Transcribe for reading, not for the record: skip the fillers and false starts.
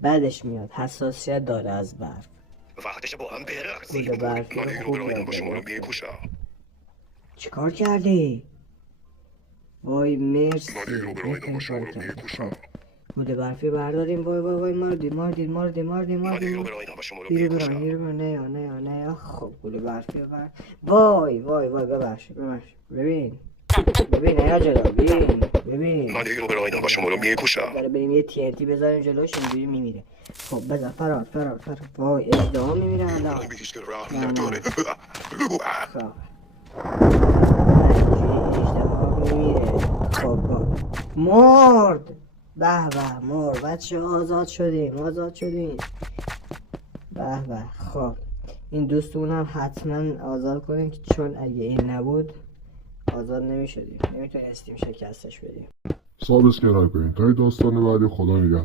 بعدش میاد، حساسیت داره از برف. وقتش با هم برقصیم. گل برفی من رو دیگه خوب برایدم با یاد شما رو گرفتم. میکشم. چیکار کردی؟ وای مرسی. من دیگه برایدم با بهترین شما کار رو کردی. میکشم. گل برفی برداریم. وای وای وای ماردی. من دیگه برایدم با شما رو گیره میکشم. برم نه خب گل برفی بر. وای ببخشید ببین ایا جلو ببین من دیگه برایدم با شما رو میکشم. داره بریم یه TNT بذاریم جلوش اینجوری میمیره. خب بذار فرار وای اجدها میمیره الان. من بیهیش که رحم نه. نداره. خب اجدها میمیره. خب مرد. به مرد. بچه آزاد شدیم به. خب این دوستمون هم حتما آزاد کنیم چون اگه این نبود آزاد نمیشدیم، نمیتونستیم شکستش بدیم. سابسکرایب کنید تا داستان بعدی. خدا نگهدار.